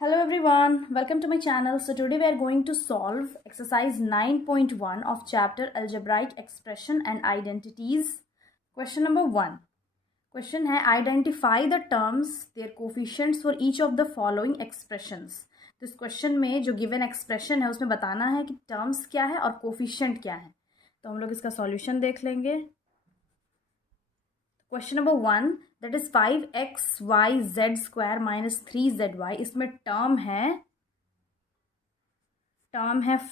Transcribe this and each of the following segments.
Hello everyone, welcome to my channel. So today we are going to solve exercise 9.1 of chapter Algebraic Expression and Identities. Question number 1. Question है identify the terms, their coefficients for each of the following expressions. तो इस question में जो given expression है उसमें बताना है कि टर्म्स क्या है और कोफिशिएंट क्या है. तो हम लोग इसका सॉल्यूशन देख लेंगे. Question number 1 that is 5xy square minus 3zy. इसमें टर्म है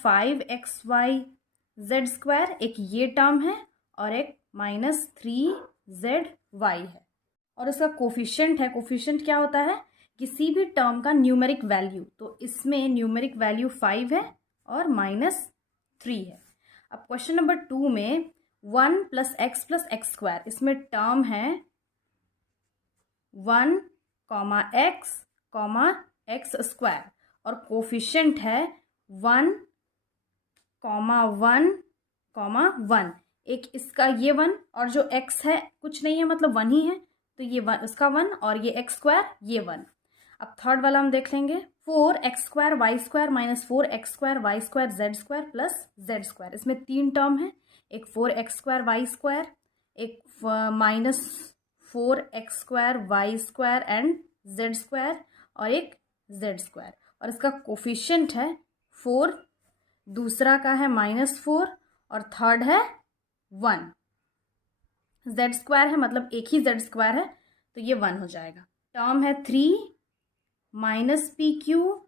5xy स्क्वायर, एक ये टर्म है और एक माइनस 3zy है. और इसका कोफिशिएंट है. कोफिशिएंट क्या होता है? किसी भी टर्म का न्यूमेरिक वैल्यू. तो इसमें न्यूमेरिक वैल्यू 5 है और माइनस 3 है. अब क्वेश्चन नंबर 2 में 1 + x + x स्क्वायर. इसमें टर्म है 1, x, x स्क्वायर और कोफिशिएंट है 1, 1, 1. एक इसका ये 1 और जो x है कुछ नहीं है, मतलब 1 ही है. तो ये 1 इसका 1 और ये x स्क्वायर ये 1. अब थर्ड वाला हम देख लेंगे. 4x² y square minus 4x² y square z square plus z square. इसमें 3 टर्म है. एक 4x² y स्क्वायर, एक minus 4x² y square and z square और एक z स्क्वायर. और इसका कोफिशिएंट है 4, दूसरा का है -4 और थर्ड है 1. z स्क्वायर है, मतलब एक ही z स्क्वायर है, तो ये 1 हो जाएगा. टर्म है 3 -pq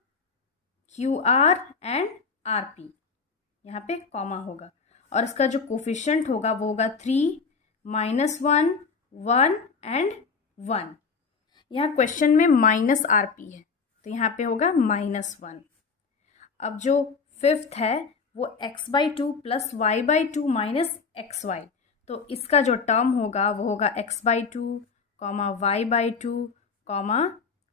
qr एंड rp. यहाँ पे कॉमा होगा और इसका जो कोफिशिएंट होगा वो होगा 3, -1, 1 एंड 1. यहाँ क्वेश्चन में -rp है तो यहाँ पे होगा -1. अब जो फिफ्थ है वो x/2 + y/2 माइनस xy. तो इसका जो टर्म होगा वो होगा x/2, y/2,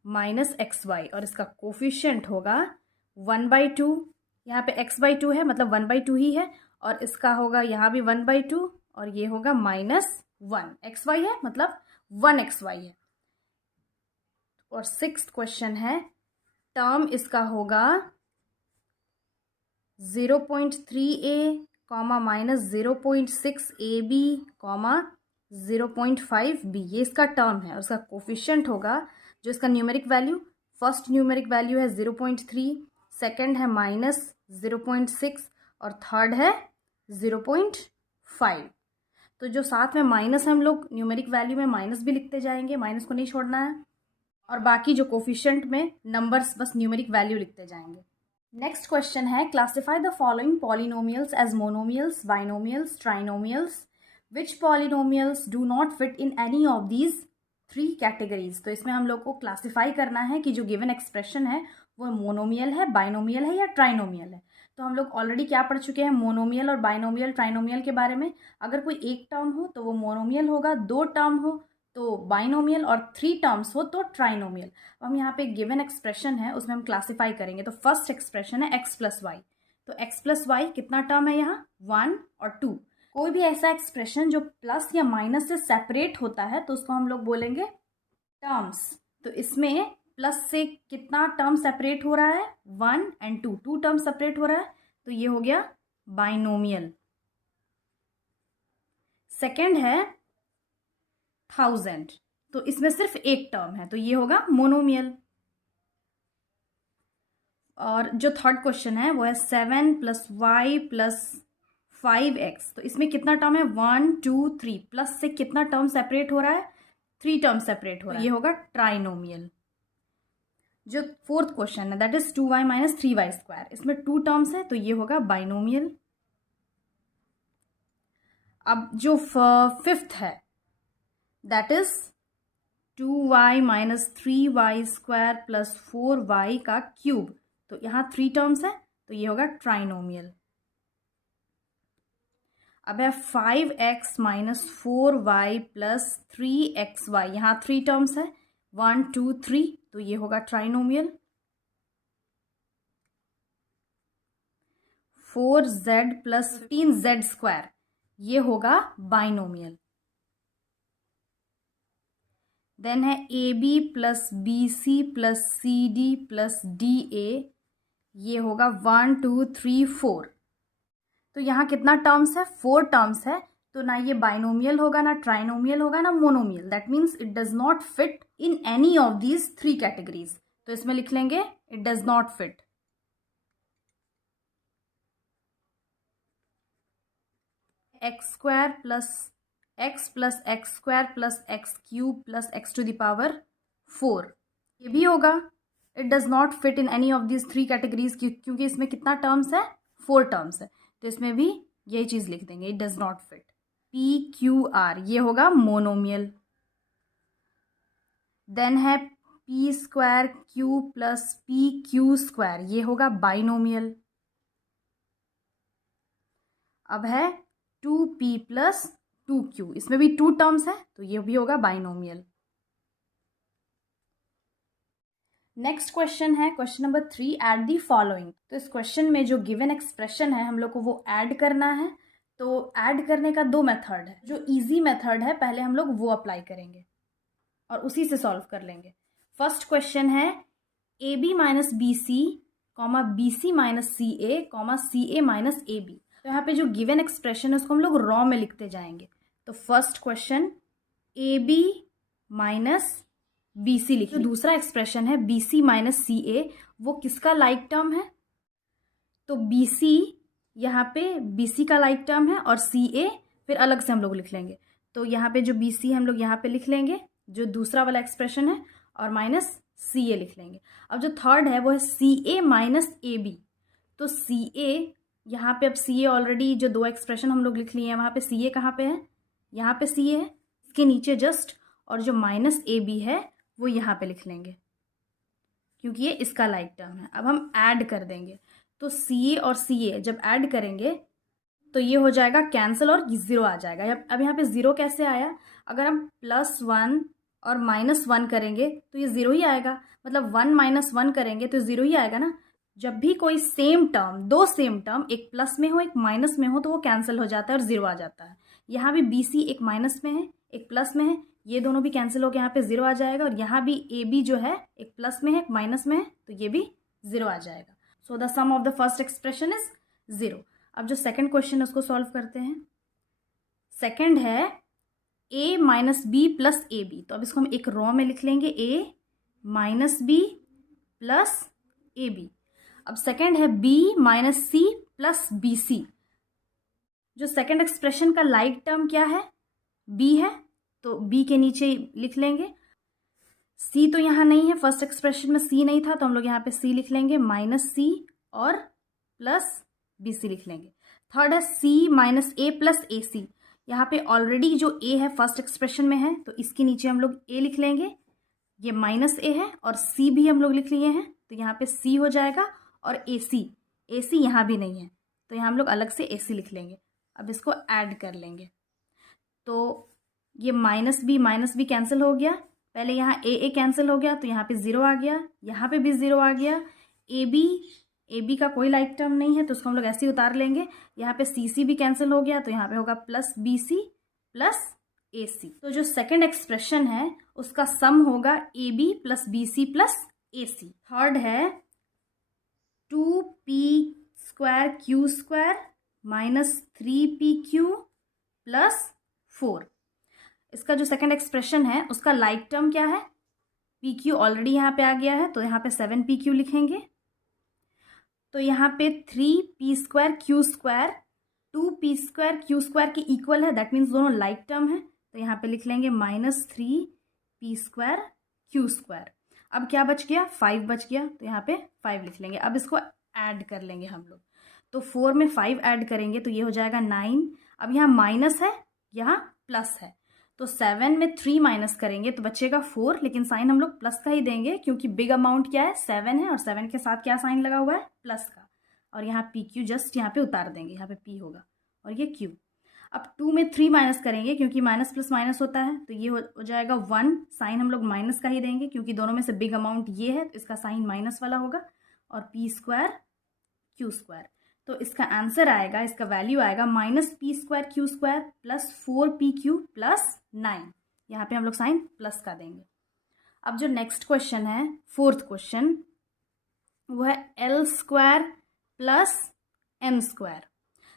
माइनस xy और इसका कोफिशिएंट होगा 1/2. यहाँ पे x/2 है, मतलब 1/2 ही है और इसका होगा यहाँ भी 1/2 और ये होगा -1. xy है मतलब 1xy है. और सिक्स्थ क्वेश्चन है टर्म इसका होगा 0.3a, -0.6ab, 0.5b. ये इसका टर्म है और इसका कोफिशिएंट होगा जो इसका numeric value, first numeric value है 0.3, सेकेंड है -0.6 और थर्ड है 0.5. तो जो साथ में माइनस है हम लोग न्यूमेरिक वैल्यू में माइनस भी लिखते जाएंगे, माइनस को नहीं छोड़ना है. और बाकी जो कोफिशिएंट में नंबर्स बस न्यूमेरिक वैल्यू लिखते जाएंगे. नेक्स्ट क्वेश्चन है classify the following polynomials as monomials, binomials, trinomials. Which polynomials do not fit in any of these 3 categories. तो इसमें हम लोग को क्लासिफाई करना है कि जो गिवन एक्सप्रेशन है वो मोनोमियल है, बाइनोमियल है या ट्राइनोमियल है. तो हम लोग ऑलरेडी क्या पढ़ चुके हैं मोनोमियल और बाइनोमियल, ट्राइनोमियल के बारे में. अगर कोई एक टर्म हो तो वो मोनोमियल होगा, 2 टर्म हो तो बाइनोमियल और 3 टर्म्स हो तो ट्राइनोमियल. हम यहाँ पे गिवन एक्सप्रेशन है उसमें हम क्लासिफाई करेंगे. तो फर्स्ट एक्सप्रेशन है x + y. तो x + y कितना टर्म है यहाँ 1 और 2. कोई भी ऐसा एक्सप्रेशन जो प्लस या माइनस से सेपरेट होता है तो उसको हम लोग बोलेंगे टर्म्स. तो इसमें प्लस से कितना टर्म सेपरेट हो रहा है 1 एंड 2, 2 टर्म सेपरेट हो रहा है तो ये हो गया बाइनोमियल. सेकेंड है 1000, तो इसमें सिर्फ एक टर्म है तो ये होगा मोनोमियल. और जो थर्ड क्वेश्चन है वो है 7 + y + 5x. तो इसमें कितना टर्म है 1, 2, 3. प्लस से कितना टर्म सेपरेट हो रहा है 3 टर्म सेपरेट हो रहा है, ये होगा ट्राइनोमियल. जो फोर्थ क्वेश्चन है that is 2y - 3y square. इसमें 2 टर्म्स है तो ये होगा बाइनोमियल. अब जो फिफ्थ है that is 2y - 3y square plus 4y का क्यूब. तो यहाँ 3 टर्म्स है तो ये होगा ट्राइनोमियल. अब है 5x - 4y + 3xy. यहाँ 3 टर्म्स है 1, 2, 3 तो ये होगा ट्राइनोमियल. 4z + 15z स्क्वायर ये होगा बाइनोमियल. देन है AB plus BC plus CD plus DA, ये होगा 1 2 3 4। तो यहाँ कितना टर्म्स है, 4 टर्म्स है। तो ना ये बाइनोमियल होगा, ना ट्राइनोमियल होगा, ना monomial. That means it does not fit in any of these 3 categories. तो इसमें लिख लेंगे it does not fit. X square plus x square plus x cube plus x to the power 4, ये भी होगा it does not fit in any of these 3 categories, क्योंकि इसमें कितना टर्म्स है, 4 टर्म्स है। तो इसमें भी यही चीज़ लिख देंगे, it does not fit. PQR ये होगा मोनोमियल। देन है P square Q plus PQ square, ये होगा बाइनोमियल। अब है 2P प्लस 2Q, इसमें भी 2 टर्म्स है, तो ये भी होगा बाइनोमियल। नेक्स्ट क्वेश्चन है question number 3, add the following. तो इस क्वेश्चन में जो गिवन एक्सप्रेशन है हम लोग को वो ऐड करना है। तो ऐड करने का 2 मेथड है। जो इजी मेथड है पहले हम लोग वो अप्लाई करेंगे और उसी से सॉल्व कर लेंगे। फर्स्ट क्वेश्चन है AB minus BC comma BC minus CA comma CA minus AB। तो यहाँ पे जो गिवन एक्सप्रेशन है उसको हम लोग रॉ में लिखते जाएंगे। तो first question AB minus BC लिखिए। दूसरा एक्सप्रेशन है BC माइनस CA, वो किसका लाइक टर्म है? तो BC यहाँ पे BC का लाइक टर्म है और CA फिर अलग से हम लोग लिख लेंगे। तो यहाँ पे जो BC हम लोग यहाँ पे लिख लेंगे जो दूसरा वाला एक्सप्रेशन है, और माइनस CA लिख लेंगे। अब जो थर्ड है वो है CA माइनस AB। तो CA यहाँ पे, अब CA ऑलरेडी जो 2 एक्सप्रेशन हम लोग लिख लिए हैं वहाँ पे CA कहाँ पे है, यहाँ पे CA है, इसके नीचे जस्ट, और जो माइनस AB है वो यहाँ पे लिख लेंगे क्योंकि ये इसका लाइक टर्म है। अब हम ऐड कर देंगे। तो CA और CA जब ऐड करेंगे तो ये हो जाएगा कैंसिल और 0 आ जाएगा। अब यहाँ पे 0 कैसे आया? अगर हम +1 और -1 करेंगे तो ये 0 ही आएगा। मतलब 1 - 1 करेंगे तो 0 ही आएगा ना। जब भी कोई सेम टर्म, 2 सेम टर्म, एक प्लस में हो एक माइनस में हो, तो वो कैंसिल हो जाता है और 0 आ जाता है। यहाँ भी BC एक माइनस में है एक प्लस में है, ये दोनों भी कैंसिल होकर यहाँ पे 0 आ जाएगा। और यहाँ भी AB जो है एक प्लस में है एक माइनस में है, तो ये भी 0 आ जाएगा। So the sum of the first expression is 0। अब जो सेकंड क्वेश्चन है उसको सॉल्व करते हैं। सेकंड है A minus B plus AB। तो अब इसको हम एक रॉ में लिख लेंगे, A minus B plus AB। अब सेकंड है B minus C plus BC। जो सेकंड एक्सप्रेशन का लाइक टर्म क्या है? B है, तो B के नीचे लिख लेंगे। C तो यहाँ नहीं है, फर्स्ट एक्सप्रेशन में C नहीं था, तो हम लोग यहाँ पे C लिख लेंगे, माइनस C और प्लस BC लिख लेंगे। थर्ड है C minus A plus AC। यहाँ पे ऑलरेडी जो A है फर्स्ट एक्सप्रेशन में है, तो इसके नीचे हम लोग A लिख लेंगे। ये माइनस A है और C भी हम लोग लिख लिए हैं, तो यहाँ पे C हो जाएगा। और AC यहाँ भी नहीं है, तो यहाँ हम लोग अलग से AC लिख लेंगे। अब इसको ऐड कर लेंगे तो ये माइनस बी कैंसिल हो गया। पहले यहाँ A कैंसिल हो गया, तो यहाँ पे 0 आ गया, यहाँ पे भी 0 आ गया। AB का कोई लाइक टर्म नहीं है, तो उसको हम लोग ऐसे ही उतार लेंगे। यहाँ पे CC भी कैंसिल हो गया, तो यहाँ पे होगा प्लस BC प्लस AC। तो जो सेकंड एक्सप्रेशन है उसका सम होगा AB plus BC plus AC। Third है 2P square Q square minus 3PQ plus 4। इसका जो सेकंड एक्सप्रेशन है उसका लाइक टर्म क्या है? PQ ऑलरेडी यहाँ पे आ गया है, तो यहाँ पे 7PQ लिखेंगे। तो यहाँ पे 3P square Q square 2P square Q square के इक्वल है, दैट मीन्स दोनों लाइक टर्म है, तो यहाँ पे लिख लेंगे minus 3P square Q square. अब क्या बच गया? 5 बच गया, तो यहाँ पे 5 लिख लेंगे। अब इसको ऐड कर लेंगे हम लोग। तो 4 में 5 ऐड करेंगे तो ये हो जाएगा 9। अब यहाँ माइनस है, यहाँ प्लस है, तो 7 में 3 माइनस करेंगे तो बचेगा 4, लेकिन साइन हम लोग प्लस का ही देंगे क्योंकि बिग अमाउंट क्या है? 7 है, और 7 के साथ क्या साइन लगा हुआ है? प्लस का। और यहाँ PQ जस्ट यहाँ पे उतार देंगे, यहाँ पे P होगा और ये Q। अब 2 में 3 माइनस करेंगे क्योंकि माइनस प्लस माइनस होता है, तो ये हो जाएगा 1। साइन हम लोग माइनस का ही देंगे क्योंकि दोनों में से बिग अमाउंट ये है, तो इसका साइन माइनस वाला होगा। और P स्क्वायर Q स्क्वायर, तो इसका आंसर आएगा, इसका वैल्यू आएगा minus P square Q square plus 4PQ plus 9। यहाँ पे हम लोग साइन प्लस का देंगे। अब जो नेक्स्ट क्वेश्चन है, फोर्थ क्वेश्चन, वो है l square plus m square.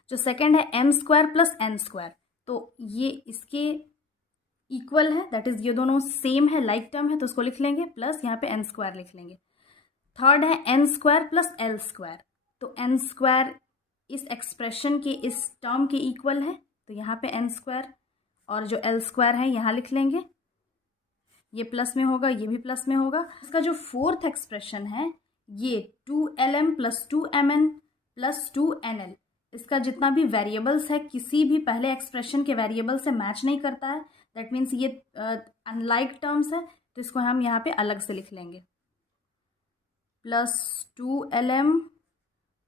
जो सेकेंड है m square plus n square, तो ये इसके इक्वल है, दैट इज ये दोनों सेम है, लाइक टर्म है, तो उसको लिख लेंगे, प्लस यहाँ पे एन स्क्वायर लिख लेंगे। थर्ड है n square plus l square, तो एन स्क्वायर इस एक्सप्रेशन के इस टर्म के इक्वल है, तो यहाँ पे एन स्क्वायर, और जो एल स्क्वायर है यहाँ लिख लेंगे, ये प्लस में होगा, ये भी प्लस में होगा। इसका जो फोर्थ एक्सप्रेशन है, ये 2lm plus 2mn plus 2nl, इसका जितना भी वेरिएबल्स है किसी भी पहले एक्सप्रेशन के वेरिएबल से मैच नहीं करता है, दैट मीन्स ये अनलाइक टर्म्स है, तो इसको हम यहाँ पे अलग से लिख लेंगे, plus 2lm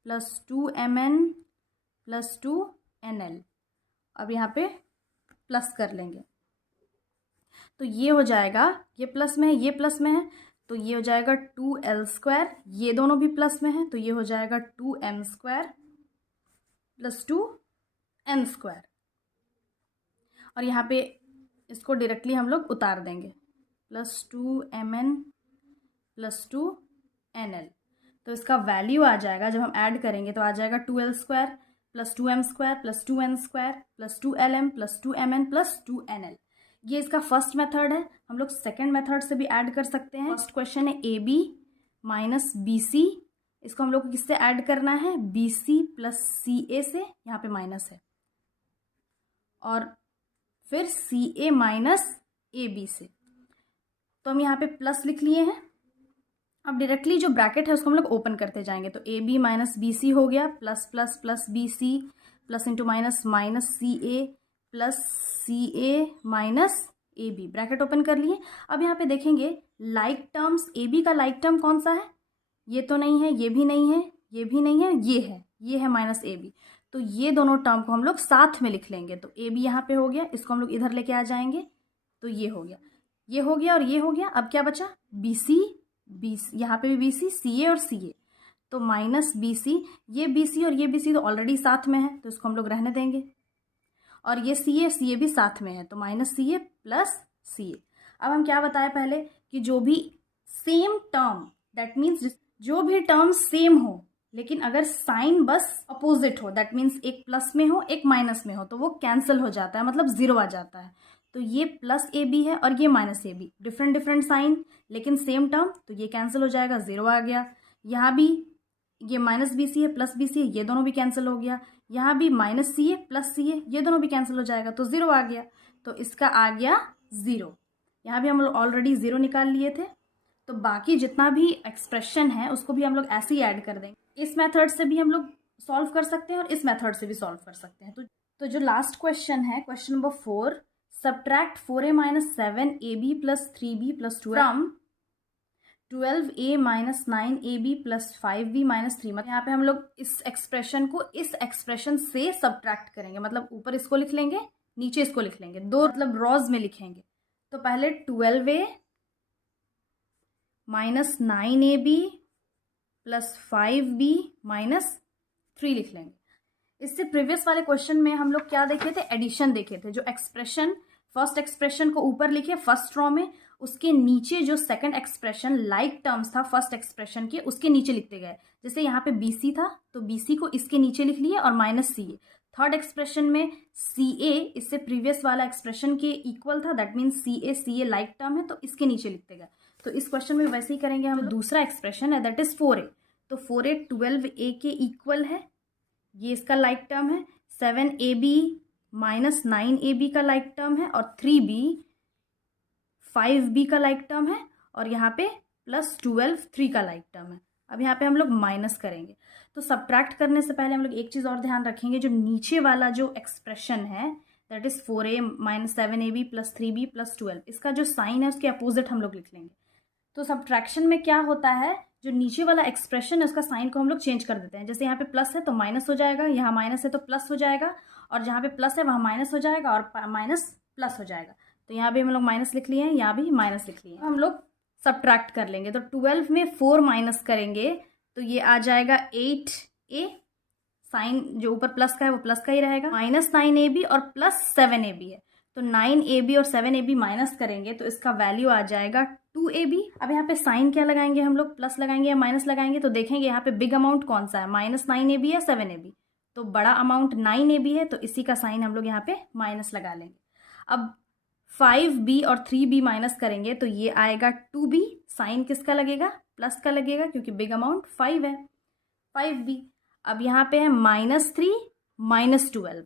plus 2mn plus 2nl। अब यहाँ पे प्लस कर लेंगे, तो ये हो जाएगा, ये प्लस में है, ये प्लस में है, तो ये हो जाएगा 2l स्क्वायर, ये दोनों भी प्लस में है, तो ये हो जाएगा 2m square plus 2n square. और यहाँ पे इसको डायरेक्टली हम लोग उतार देंगे, प्लस 2mn प्लस 2nl, तो इसका वैल्यू आ जाएगा, जब हम ऐड करेंगे तो आ जाएगा 2l square plus 2m square plus 2n square plus 2lm plus 2mn plus 2nl। ये इसका फर्स्ट मेथड है। हम लोग सेकेंड मेथड से भी ऐड कर सकते हैं। फर्स्ट क्वेश्चन है a b minus b c, इसको हम लोग को किससे ऐड करना है, बी सी प्लस सी ए से, यहाँ पे माइनस है, और फिर सी ए माइनस ए बी से, तो हम यहाँ पे प्लस लिख लिए हैं। अब डायरेक्टली जो ब्रैकेट है उसको हम लोग ओपन करते जाएंगे, तो a b minus b c हो गया, plus plus plus b c plus into minus minus c a plus c a minus a b, bracket open कर लिए। अब यहाँ पे देखेंगे लाइक टर्म्स, ए बी का लाइक टर्म कौन सा है, ये तो नहीं है, ये भी नहीं है, ये भी नहीं है, ये है माइनस ए बी, तो ये दोनों टर्म को हम लोग साथ में लिख लेंगे। तो ए बी यहाँ पे हो गया, इसको हम लोग इधर लेके आ जाएंगे, तो ये हो गया, ये हो गया और ये हो गया। अब क्या बचा, बी सी, यहाँ पे भी बी सी, सी ए और सी ए, तो माइनस बी सी, ये बी सी और ये बी सी तो ऑलरेडी साथ में है, तो इसको हम लोग रहने देंगे, और ये सी ए भी साथ में है, तो minus c a plus c ए। अब हम क्या बताए पहले कि जो भी सेम टर्म, दैट मीन्स जो भी टर्म सेम हो लेकिन अगर साइन बस अपोजिट हो, दैट मीन्स एक प्लस में हो एक माइनस में हो, तो वो कैंसिल हो जाता है, मतलब जीरो आ जाता है। तो ये प्लस ए बी है और ये minus a b, different different sign लेकिन सेम टर्म, तो ये कैंसिल हो जाएगा, जीरो आ गया। यहाँ भी ये माइनस बी सी है प्लस बी सी है, ये दोनों भी कैंसिल हो गया। यहाँ भी माइनस सी है प्लस सी है, ये दोनों भी कैंसिल हो जाएगा, तो जीरो आ गया, तो इसका आ गया जीरो। यहाँ भी हम लोग ऑलरेडी जीरो निकाल लिए थे, तो बाकी जितना भी एक्सप्रेशन है उसको भी हम लोग ऐसे ही ऐड कर देंगे। इस मेथड से भी हम लोग सॉल्व कर सकते हैं और इस मेथड से भी सॉल्व कर सकते हैं। तो जो लास्ट क्वेश्चन है, question number 4, subtract 4a minus 7ab plus 3b plus 2 from 12a minus 9ab plus 5b minus 3। मतलब यहाँ पे हम लोग इस एक्सप्रेशन को इस एक्सप्रेशन से सब्ट्रैक्ट करेंगे, मतलब ऊपर इसको लिख लेंगे, नीचे इसको लिख लेंगे, दो मतलब रॉज में लिखेंगे। तो पहले 12a minus 9ab plus 5b minus 3 लिख लेंगे। इससे प्रीवियस वाले क्वेश्चन में हम लोग क्या देखे थे, एडिशन देखे थे। जो एक्सप्रेशन फर्स्ट एक्सप्रेशन को ऊपर लिखे फर्स्ट रो में, उसके नीचे जो सेकंड एक्सप्रेशन लाइक टर्म्स था फर्स्ट एक्सप्रेशन के, उसके नीचे लिखते गए। जैसे यहाँ पे बी सी था तो बी सी को इसके नीचे लिख लिए और माइनस सी ए। थर्ड एक्सप्रेशन में सी ए इससे प्रीवियस वाला एक्सप्रेशन के इक्वल था, that means c a like term है, तो इसके नीचे लिखते गए। तो इस क्वेश्चन में वैसे ही करेंगे हम। दूसरा एक्सप्रेशन है दैट इज 4a, तो 4a 12a के इक्वल है, ये इसका लाइक टर्म है। 7ab माइनस 9ab का लाइक टर्म है, और 3b 5b का लाइक टर्म है, और यहाँ पे प्लस 12 3 का लाइक टर्म है। अब यहाँ पे हम लोग माइनस करेंगे। तो सब्ट्रैक्ट करने से पहले हम लोग एक चीज़ और ध्यान रखेंगे, जो नीचे वाला जो एक्सप्रेशन है that is 4a minus 7ab plus 3b plus 12, इसका जो साइन है उसके अपोजिट हम लोग लिख लेंगे। तो सब्ट्रैक्शन में क्या होता है, जो नीचे वाला एक्सप्रेशन है उसका साइन को हम लोग चेंज कर देते हैं। जैसे यहाँ पे प्लस है तो माइनस हो जाएगा, यहाँ माइनस है तो प्लस हो जाएगा, और जहाँ पे प्लस है वहाँ माइनस हो जाएगा और माइनस प्लस हो जाएगा। तो यहाँ भी हम लोग माइनस लिख लिए हैं, यहाँ भी माइनस लिख लिए हैं। हम लोग सब्ट्रैक्ट कर लेंगे, तो 12 में 4 माइनस करेंगे तो ये आ जाएगा 8a, साइन जो ऊपर प्लस का है वो प्लस का ही रहेगा, माइनस 9ab और प्लस 7ab है, तो 9ab और 7ab माइनस करेंगे तो इसका वैल्यू आ जाएगा 2AB। अब यहाँ पे साइन क्या लगाएंगे हम लोग, प्लस लगाएंगे या माइनस लगाएंगे, तो देखेंगे यहाँ पे बिग अमाउंट कौन सा है, -9AB या 7AB। तो बड़ा अमाउंट 9AB है, तो इसी का साइन हम लोग यहाँ पे माइनस लगा लेंगे। अब 5B और 3B माइनस करेंगे तो ये आएगा 2B। साइन किसका लगेगा, प्लस का लगेगा, क्योंकि बिग अमाउंट 5 है, 5B। अब यहाँ पे है -3 -12,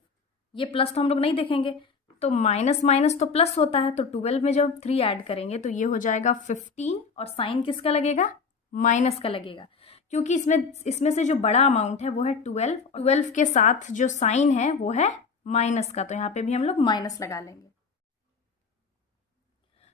ये प्लस तो हम लोग नहीं देखेंगे, तो माइनस माइनस तो प्लस होता है, तो 12 में जब 3 ऐड करेंगे तो ये हो जाएगा 15, और साइन किसका लगेगा, माइनस का लगेगा, क्योंकि इसमें से जो बड़ा अमाउंट है वो है 12, 12 के साथ जो साइन है वो है माइनस का, तो यहाँ पे भी हम लोग माइनस लगा लेंगे।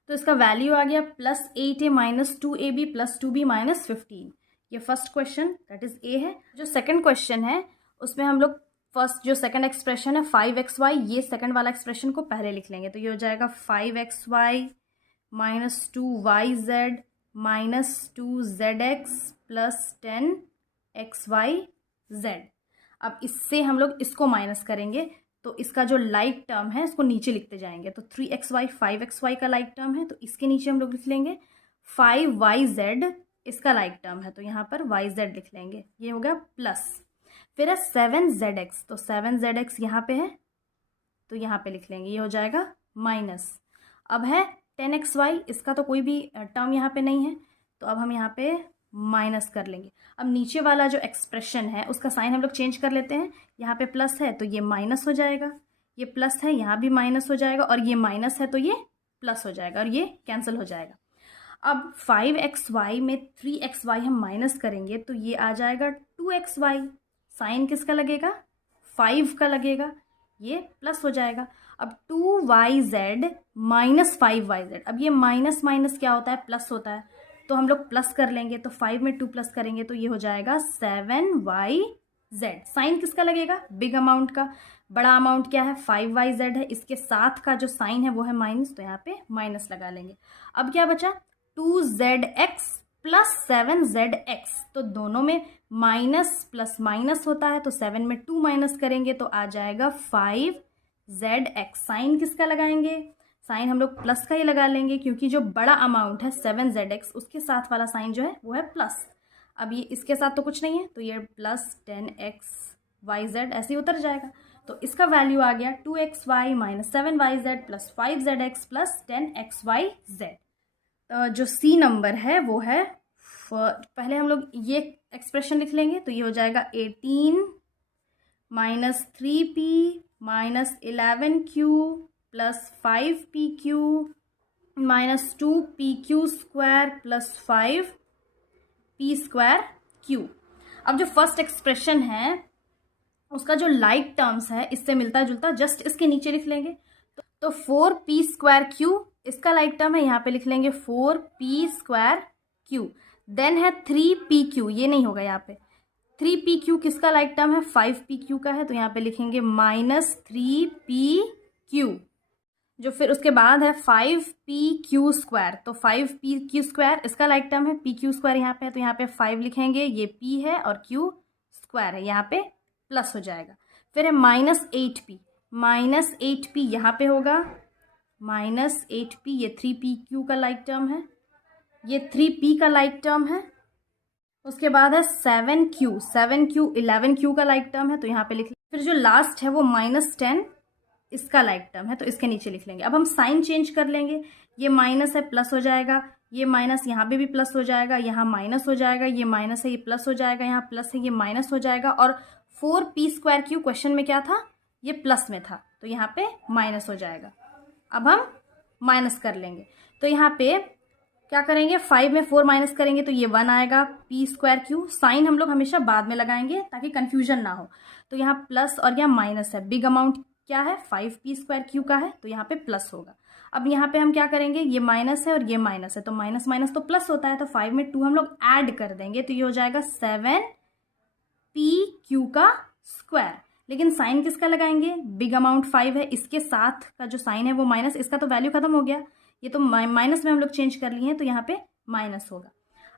तो इसका वैल्यू आ गया +8A -2AB +2B -15। ये first question that is a है। जो सेकंड क्वेश्चन है उसमें हम लोग फर्स्ट जो सेकंड एक्सप्रेशन है 5xy, ये सेकंड वाला एक्सप्रेशन को पहले लिख लेंगे, तो ये हो जाएगा 5xy -2yz -2zx +10xyz। अब इससे हम लोग इसको माइनस करेंगे, तो इसका जो लाइक टर्म है इसको नीचे लिखते जाएंगे, तो 3xy 5xy का लाइक टर्म है, तो इसके नीचे हम लोग लिख लेंगे 5yz, इसका लाइक टर्म है, तो यहाँ पर yz लिख लेंगे, ये हो गया प्लस। फिर है 7zx, तो 7zx यहाँ पे है, तो यहाँ पे लिख लेंगे, ये हो जाएगा माइनस। अब है 10xy, इसका तो कोई भी टर्म यहाँ पे नहीं है, तो अब हम यहाँ पे माइनस कर लेंगे। अब नीचे वाला जो एक्सप्रेशन है उसका साइन हम लोग चेंज कर लेते हैं, यहाँ पे प्लस है तो ये माइनस हो जाएगा, ये प्लस है यहाँ भी माइनस हो जाएगा, और ये माइनस है तो ये प्लस हो जाएगा, और ये कैंसिल हो जाएगा। अब 5xy में 3xy हम माइनस करेंगे तो ये आ जाएगा 2xy, साइन किसका लगेगा, 5 का लगेगा, ये प्लस हो जाएगा। अब 2yz -5yz, अब ये माइनस माइनस क्या होता है, प्लस होता है, तो हम लोग प्लस कर लेंगे, तो 5 में 2 प्लस करेंगे तो ये हो जाएगा 7yz। साइन किसका लगेगा, बिग अमाउंट का, बड़ा अमाउंट क्या है 5yz है, इसके साथ का जो साइन है वो है माइनस, तो यहाँ पे माइनस लगा लेंगे। अब क्या बचा 2zx +7zx, तो दोनों में माइनस प्लस माइनस होता है, तो 7 में 2 माइनस करेंगे तो आ जाएगा 5zx। साइन किसका लगाएंगे, साइन हम लोग प्लस का ही लगा लेंगे, क्योंकि जो बड़ा अमाउंट है 7zx उसके साथ वाला साइन जो है वो है प्लस। अब ये इसके साथ तो कुछ नहीं है, तो ये +10xyz ऐसे ही उतर जाएगा, तो इसका वैल्यू आ गया 2xy -7yz +5zx +10xyz। जो सी नंबर है वो है, पहले हम लोग ये एक्सप्रेशन लिख लेंगे, तो ये हो जाएगा 18 -3p -11q +5pq -2pq² +5p²q। अब जो फर्स्ट एक्सप्रेशन है उसका जो लाइक टर्म्स है इससे मिलता जुलता, जस्ट इसके नीचे लिख लेंगे, तो 4p²q इसका लाइक टर्म है, यहाँ पे लिख लेंगे 4p²q। देन है 3pq, ये नहीं होगा यहाँ पे, 3pq किसका लाइक टर्म है, 5pq का है, तो यहाँ पे लिखेंगे -3pq। जो फिर उसके बाद है 5pq², तो 5pq² इसका लाइक टर्म है, pq² यहाँ पे है, तो यहाँ पे 5 लिखेंगे, ये p है और q² है, यहाँ पे प्लस हो जाएगा। फिर है -8p, -8p यहाँ पे होगा, -8p, ये 3pq का लाइक टर्म है, ये 3p का लाइक टर्म है। उसके बाद है 7q, 11q का लाइक टर्म है, तो यहाँ पे लिख लेंगे। फिर जो लास्ट है वो -10 इसका लाइक टर्म है, तो इसके नीचे लिख लेंगे। अब हम साइन चेंज कर लेंगे, ये माइनस है प्लस हो जाएगा, ये माइनस यहाँ पे भी प्लस हो जाएगा, यहाँ माइनस हो जाएगा, ये माइनस है ये प्लस हो जाएगा, यहाँ प्लस है ये माइनस हो जाएगा, और 4p²q क्वेश्चन में क्या था, ये प्लस में था, तो यहाँ पे माइनस हो जाएगा। अब हम माइनस कर लेंगे, तो यहाँ पे क्या करेंगे, 5 में 4 माइनस करेंगे तो ये 1 आएगा, p²q। साइन हम लोग हमेशा बाद में लगाएंगे ताकि कंफ्यूजन ना हो, तो यहाँ प्लस और यहाँ माइनस है, बिग अमाउंट क्या है 5p²q का है, तो यहाँ पे प्लस होगा। अब यहाँ पे हम क्या करेंगे, ये माइनस है और ये माइनस है, तो माइनस माइनस तो प्लस होता है, तो 5 में 2 हम लोग ऐड कर देंगे, तो ये हो जाएगा 7pq²। लेकिन साइन किसका लगाएंगे, बिग अमाउंट 5 है, इसके साथ का जो साइन है वो माइनस, इसका तो वैल्यू खत्म हो गया, ये तो माइनस में हम लोग चेंज कर लिए हैं, तो यहाँ पे माइनस होगा।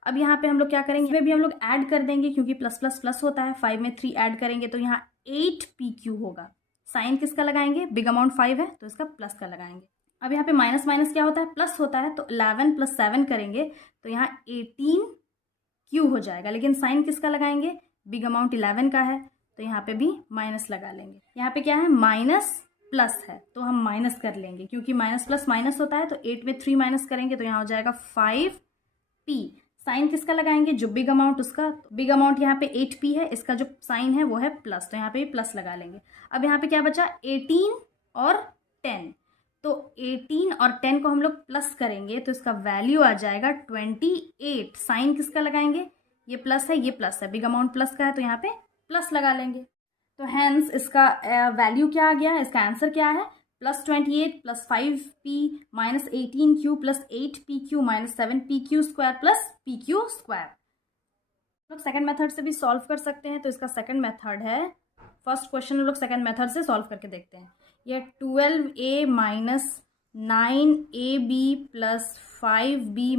अब यहाँ पे हम लोग क्या करेंगे, इसमें भी हम लोग ऐड कर देंगे, क्योंकि प्लस प्लस प्लस होता है, 5 में 3 ऐड करेंगे तो यहाँ 8pq होगा। साइन किसका लगाएंगे, बिग अमाउंट 5 है तो इसका प्लस का लगाएंगे, अब यहाँ पे माइनस माइनस क्या होता है, प्लस होता है, तो 11 + 7 करेंगे तो यहाँ 18Q हो जाएगा। लेकिन साइन किसका लगाएंगे, बिग अमाउंट 11 का है, तो यहाँ पे भी माइनस लगा लेंगे। यहाँ पे क्या है, माइनस प्लस है तो हम माइनस कर लेंगे, क्योंकि माइनस प्लस माइनस होता है, तो 8 में 3 माइनस करेंगे तो यहाँ हो जाएगा 5P। साइन किसका लगाएंगे, जो बिग अमाउंट उसका, तो बिग अमाउंट यहाँ पे 8P है, इसका जो साइन है वो है प्लस, तो यहाँ पे भी प्लस लगा लेंगे। अब यहाँ पे क्या बचा, 18 और 10, तो 18 और 10 को हम लोग प्लस करेंगे तो इसका वैल्यू आ जाएगा 28। साइन किसका लगाएंगे, ये प्लस है, ये प्लस है, बिग अमाउंट प्लस का है, तो यहाँ पे प्लस लगा लेंगे। तो हैंस इसका वैल्यू क्या आ गया, इसका आंसर क्या है, +28 + 5P - 18Q + 8PQ - 7PQ² + PQ²। लोग सेकंड मेथड से भी सॉल्व कर सकते हैं, तो इसका सेकंड मेथड है, फर्स्ट क्वेश्चन लोग सेकंड मेथड से सॉल्व करके देखते हैं। ये 12A - 9AB + 5B -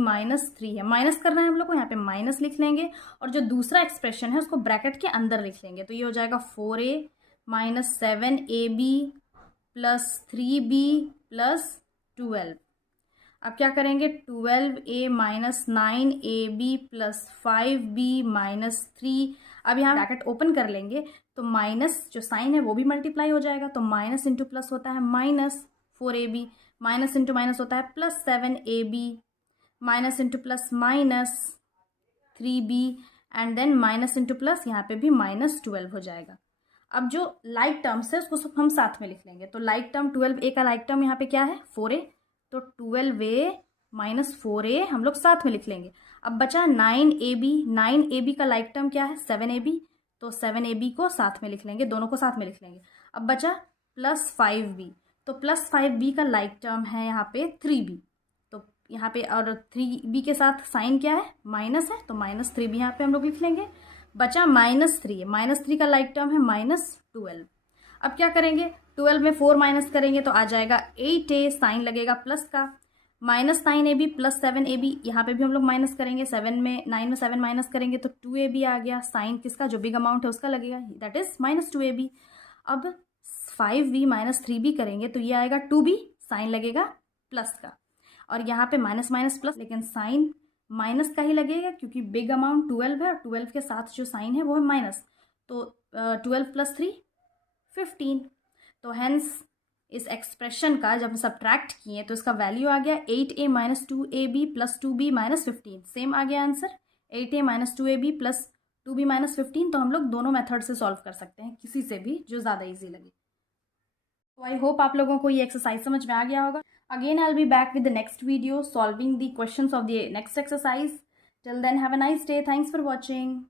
3 है, माइनस करना है हम लोग को, यहाँ पे माइनस लिख लेंगे और जो दूसरा एक्सप्रेशन है उसको ब्रैकेट के अंदर लिख लेंगे, तो ये हो जाएगा 4A - 7AB + 3B + 12। अब क्या करेंगे, 12A - 9AB + 5B - 3। अब यहाँ ब्रैकेट ओपन कर लेंगे तो माइनस जो साइन है वो भी मल्टीप्लाई हो जाएगा, तो माइनस इंटू प्लस होता है -4AB, माइनस इंटू माइनस होता है +7AB, minus into plus -3B, and then minus into plus यहाँ पे भी -12 हो जाएगा। अब जो लाइक टर्म्स है उसको सब हम साथ में लिख लेंगे, तो लाइक टर्म 12A का लाइक टर्म यहाँ पे क्या है, 4A, तो 12A - 4A हम लोग साथ में लिख लेंगे। अब बचा 9AB, 9AB का लाइक टर्म क्या है, 7AB, तो 7AB को साथ में लिख लेंगे, दोनों को साथ में लिख लेंगे। अब बचा +5B, तो +5B का लाइक टर्म है यहाँ पे 3B, तो यहाँ पे और 3B के साथ साइन क्या है, माइनस है, तो -3B यहाँ पे हम लोग लिख लेंगे। बचा -3, -3 का लाइक टर्म है -12। अब क्या करेंगे, 12 में 4 माइनस करेंगे तो आ जाएगा 8A, साइन लगेगा प्लस का, -9AB + 7AB, यहाँ पे भी हम लोग माइनस करेंगे, 9 में 7 माइनस करेंगे तो 2AB आ गया, साइन किसका, जो बिग अमाउंट है उसका लगेगा, दैट इज -2AB। अब 5B - 3B करेंगे तो ये आएगा 2B, साइन लगेगा प्लस का, और यहाँ पे माइनस माइनस प्लस, लेकिन साइन माइनस का ही लगेगा क्योंकि बिग अमाउंट 12 है और 12 के साथ जो साइन है वो है माइनस, तो 12 + 3 15। तो हेंस इस एक्सप्रेशन का जब सब्ट्रैक्ट किए तो इसका वैल्यू आ गया 8A - 2AB + 2B - 15, सेम आ गया आंसर 8A - 2AB + 2B - 15। तो हम लोग दोनों मेथड से सॉल्व कर सकते हैं, किसी से भी जो ज़्यादा ईजी लगे। तो आई होप आप लोगों को ये एक्सरसाइज समझ में आ गया होगा। Again I will be back with the next video solving the questions of the next exercise. Till then have a nice day, thanks for watching.